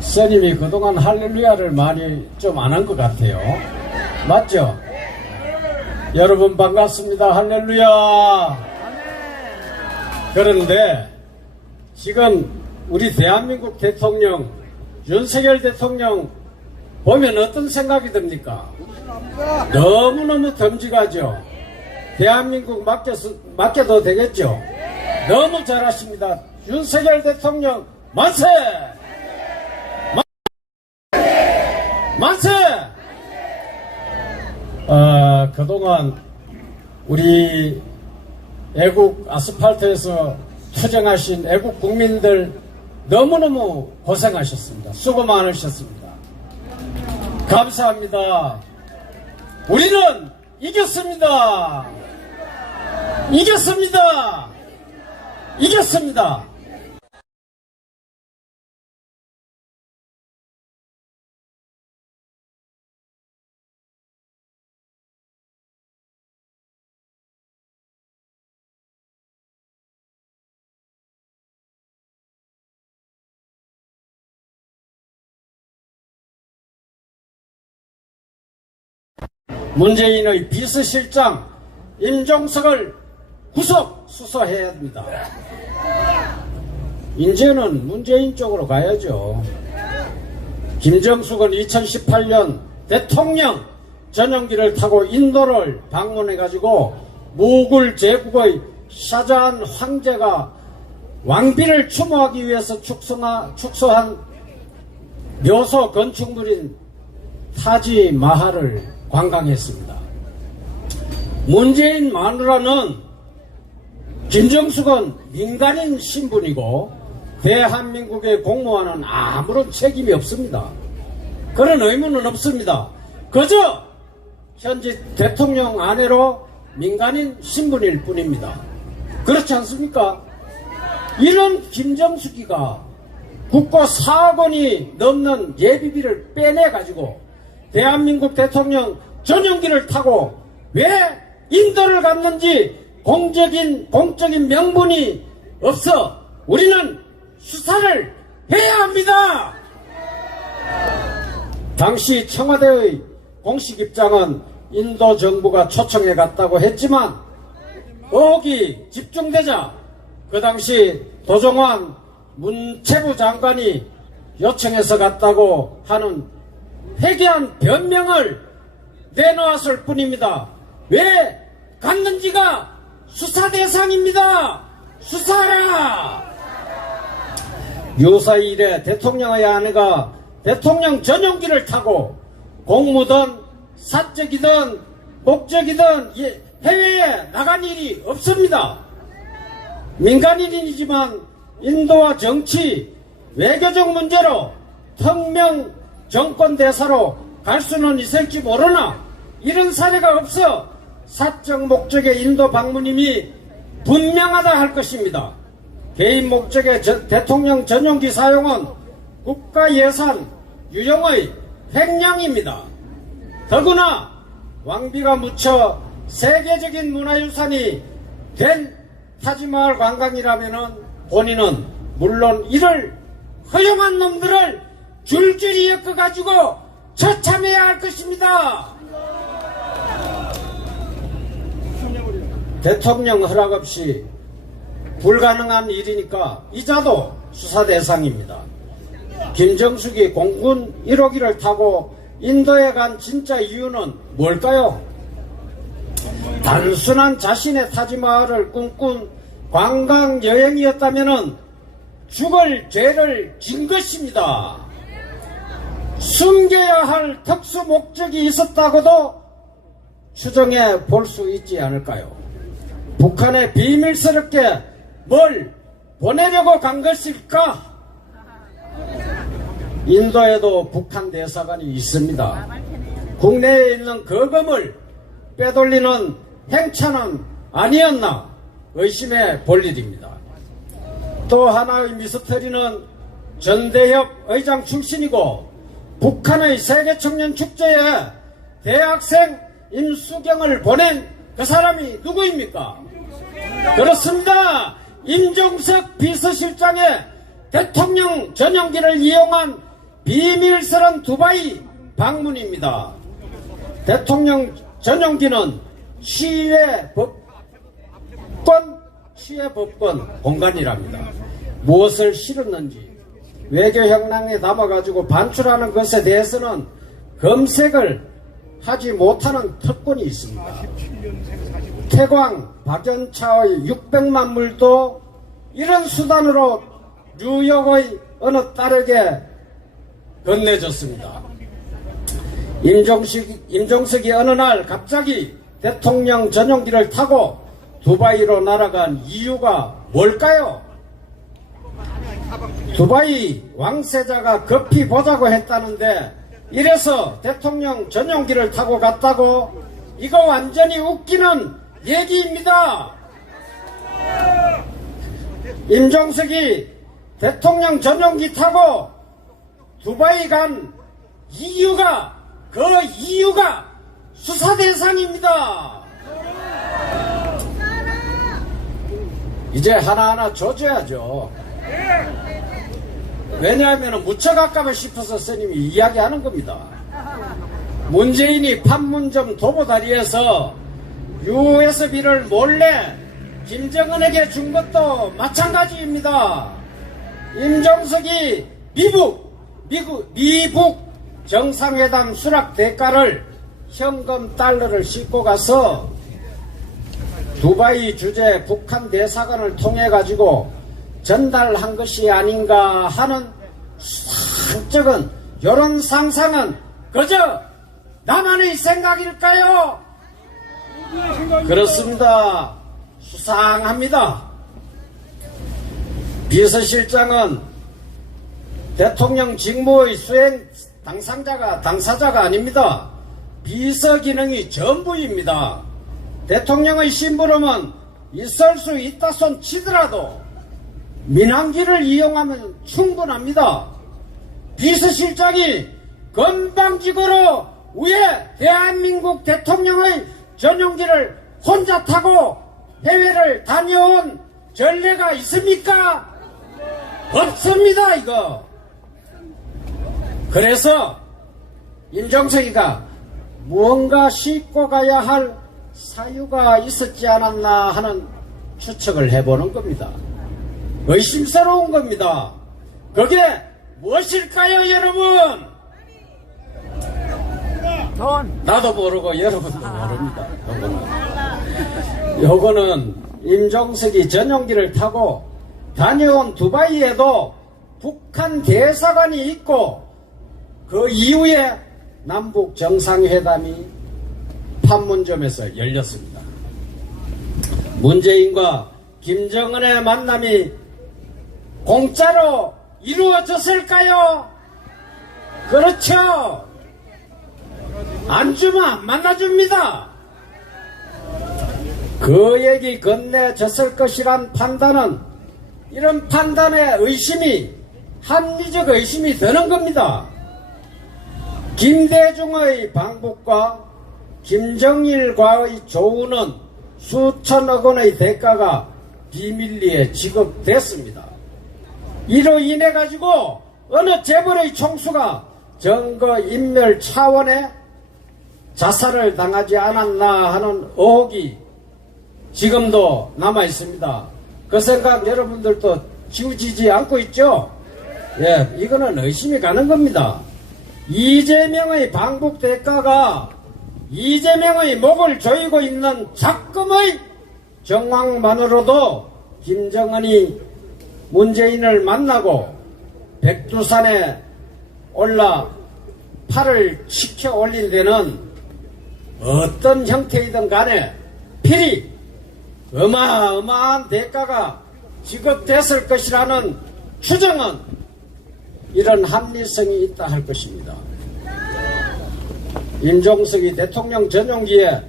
스님이 그동안 할렐루야를 많이 좀 안 한 것 같아요. 맞죠? 여러분 반갑습니다. 할렐루야. 그런데 지금 우리 대한민국 대통령 윤석열 대통령 보면 어떤 생각이 듭니까? 너무너무 듬직하죠. 대한민국 맡겨도 되겠죠? 너무 잘하십니다. 윤석열 대통령 만세! 만세! 그동안 우리 애국 아스팔트에서 투쟁하신 애국 국민들 너무너무 고생하셨습니다. 수고 많으셨습니다. 감사합니다. 우리는 이겼습니다. 이겼습니다. 이겼습니다. 문재인의 비서실장 임종석을 구속 수사해야 합니다. 이제는 문재인 쪽으로 가야죠. 김정숙은 2018년 대통령 전용기를 타고 인도를 방문해가지고 무굴 제국의 샤자한 황제가 왕비를 추모하기 위해서 축소한 묘소 건축물인 타지 마할을 관광했습니다. 문재인 마누라는 김정숙은 민간인 신분이고 대한민국의 공무원은 아무런 책임이 없습니다. 그런 의무는 없습니다. 그저 현재 대통령 아내로 민간인 신분일 뿐입니다. 그렇지 않습니까? 이런 김정숙이가 국고 4억 원이 넘는 예비비를 빼내가지고 대한민국 대통령 전용기를 타고 왜 인도를 갔는지 공적인 명분이 없어 우리는 수사를 해야 합니다. 당시 청와대의 공식 입장은 인도 정부가 초청해 갔다고 했지만 의혹이 집중되자 그 당시 도종환 문체부 장관이 요청해서 갔다고 하는 회개한 변명을 내놓았을 뿐입니다. 왜 갔는지가 수사 대상입니다. 수사하라. 유사 이래 대통령의 아내가 대통령 전용기를 타고 공무든 사적이든 목적이든 해외에 나간 일이 없습니다. 민간인이지만 인도와 정치, 외교적 문제로 특명 정권 대사로 갈 수는 있을지 모르나 이런 사례가 없어 사적 목적의 인도 방문임이 분명하다 할 것입니다. 개인 목적의 대통령 전용기 사용은 국가예산 유용의 횡령입니다. 더구나 왕비가 묻혀 세계적인 문화유산이 된 타지마할 관광이라면 본인은 물론 이를 허용한 놈들을 줄줄이 엮어가지고 처참해야 할 것입니다. 대통령 허락 없이 불가능한 일이니까 이자도 수사 대상입니다. 김정숙이 공군 1호기를 타고 인도에 간 진짜 이유는 뭘까요? 단순한 자신의 타지마할을 꿈꾼 관광 여행이었다면 죽을 죄를 진 것입니다. 숨겨야 할 특수 목적이 있었다고도 추정해 볼 수 있지 않을까요? 북한에 비밀스럽게 뭘 보내려고 간 것일까? 인도에도 북한 대사관이 있습니다. 국내에 있는 거금을 빼돌리는 행차는 아니었나 의심해 볼 일입니다. 또 하나의 미스터리는 전대협 의장 출신이고 북한의 세계청년축제에 대학생 임수경을 보낸 그 사람이 누구입니까? 그렇습니다. 임종석 비서실장의 대통령 전용기를 이용한 비밀스런 두바이 방문입니다. 대통령 전용기는 취해법권 공간이랍니다. 무엇을 실었는지 외교 형량에 담아가지고 반출하는 것에 대해서는 검색을 하지 못하는 특권이 있습니다. 태광 박연차의 600만 물도 이런 수단으로 뉴욕의 어느 딸에게 건네줬습니다. 임종석이 어느 날 갑자기 대통령 전용기를 타고 두바이로 날아간 이유가 뭘까요? 두바이 왕세자가 급히 보자고 했다는데 이래서 대통령 전용기를 타고 갔다고? 이거 완전히 웃기는 얘기입니다. 임종석이 대통령 전용기 타고 두바이 간 이유가 수사 대상입니다. 이제 하나하나 조져야죠. 왜냐하면 무척 아까워 싶어서 스님이 이야기하는 겁니다. 문재인이 판문점 도보다리에서 USB를 몰래 김정은에게 준 것도 마찬가지입니다. 임종석이 미북 정상회담 수락 대가를 현금 달러를 싣고 가서 두바이 주재 북한 대사관을 통해 가지고 전달한 것이 아닌가 하는 수상쩍은 이런 상상은 그저 나만의 생각일까요? 그렇습니다. 수상합니다. 비서실장은 대통령 직무의 수행 당사자가 아닙니다. 비서 기능이 전부입니다. 대통령의 심부름은 있을 수 있다 손 치더라도 민항기를 이용하면 충분합니다. 비서실장이 건방지고로 왜 대한민국 대통령의 전용기를 혼자 타고 해외를 다녀온 전례가 있습니까? 없습니다. 이거. 그래서 임종석이가 무언가 싣고 가야 할 사유가 있었지 않았나 하는 추측을 해보는 겁니다. 의심스러운 겁니다. 그게 무엇일까요, 여러분? 나도 모르고 여러분도 모릅니다. 요거는 임종석이 전용기를 타고 다녀온 두바이에도 북한 대사관이 있고 그 이후에 남북 정상회담이 판문점에서 열렸습니다. 문재인과 김정은의 만남이 공짜로 이루어졌을까요? 그렇죠. 안 주면 안 만나줍니다. 그 얘기 건네졌을 것이란 판단은 이런 판단에 합리적 의심이 드는 겁니다. 김대중의 방북과 김정일과의 조우는 수천억 원의 대가가 비밀리에 지급됐습니다. 이로 인해 가지고 어느 재벌의 총수가 증거인멸 차원의 자살을 당하지 않았나 하는 의혹이 지금도 남아 있습니다. 그 생각 여러분들도 지우지지 않고 있죠? 예, 이거는 의심이 가는 겁니다. 이재명의 방북 대가가 이재명의 목을 조이고 있는 작금의 정황만으로도 김정은이 문재인을 만나고 백두산에 올라 팔을 치켜 올린 데는 어떤 형태이든 간에 필히 어마어마한 대가가 지급됐을 것이라는 추정은 이런 합리성이 있다 할 것입니다. 임종석이 대통령 전용기에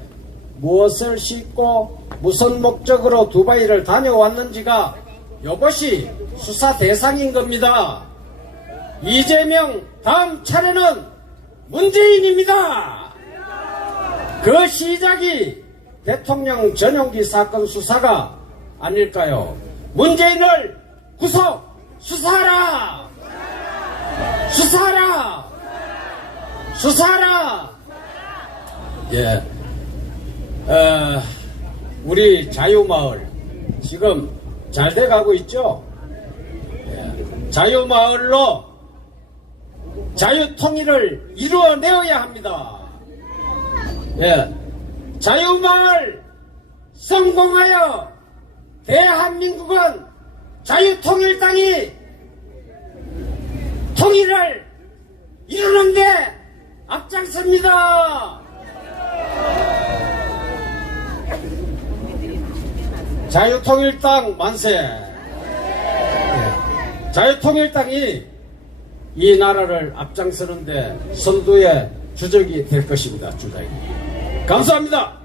무엇을 싣고 무슨 목적으로 두바이를 다녀왔는지가 이것이 수사 대상인 겁니다. 이재명 다음 차례는 문재인입니다. 그 시작이 대통령 전용기 사건 수사가 아닐까요? 문재인을 구속 수사하라! 수사하라! 수사하라! 예, 우리 자유마을 지금 잘 돼가고 있죠? 예, 자유마을로 자유통일을 이루어내어야 합니다. 예, 자유마을 성공하여 대한민국은 자유통일당이 통일을 이루는데 앞장섭니다. 자유통일당 만세. 예, 자유통일당이 이 나라를 앞장서는데 선두의 주적이 될 것입니다. 주장이. 감사합니다.